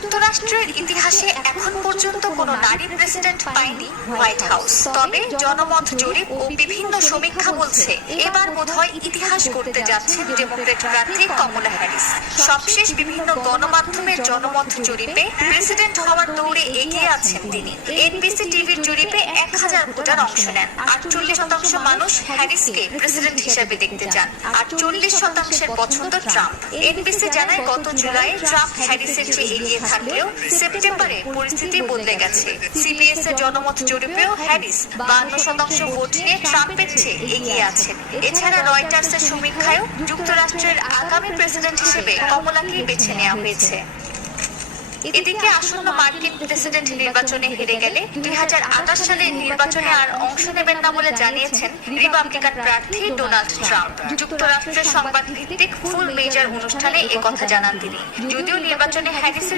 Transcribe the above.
যুক্তরাষ্ট্রের ইতিহাসে এখন পর্যন্ত কোনো নারী প্রেসিডেন্ট পায়নি হোয়াইট হাউস। তবে জনমত জরিপ ও বিভিন্ন সমীক্ষা বলছে এবার বোধহয় ইতিহাস গড়তে যাচ্ছেন ডেমোক্রেট প্রার্থী কমলা হ্যারিস। সবশেষ বিভিন্ন গণমাধ্যমের জনমত জরিপে প্রেসিডেন্ট হওয়ার দৌড়ে এগিয়ে আছেন তিনি। এনবিসি টিভির জরিপে 1000 ভোটার অংশ নেন। 48% মানুষ হ্যারিসকে প্রেসিডেন্ট হিসেবে দেখতে চান, আর 40%-এর পছন্দ ট্রাম্প। এনবিসি জানায় গত জুলাইয়ে ট্রাম্প হ্যারিসের চেয়ে এগিয়ে থাকলেও সেপ্টেম্বরে পরিস্থিতি বদলে গেছে। সিবিএস এর জনমত জরিপেও হ্যারিস 52% ভোট নিয়ে ট্রাম্পের চেয়ে এগিয়ে আছেন। এছাড়া রয়টার্সের সমীক্ষায়ও যুক্তরাষ্ট্রের আগামী প্রেসিডেন্ট হিসেবে কমলাকেই বেছে নেওয়া হয়েছে। এদিকে আসন্ন মার্কিন প্রেসিডেন্ট নির্বাচনে হেরে গেলে 2028 সালের নির্বাচনে আর অংশ নেবেন না বলে জানিয়েছেন রিপাবলিকান প্রার্থী ডোনাল্ড ট্রাম্প। যুক্তরাষ্ট্রের সংবাদ ভিত্তিক ফুল মেজার অনুষ্ঠানে একথা জানান তিনি। যদিও নির্বাচনে হ্যারিসের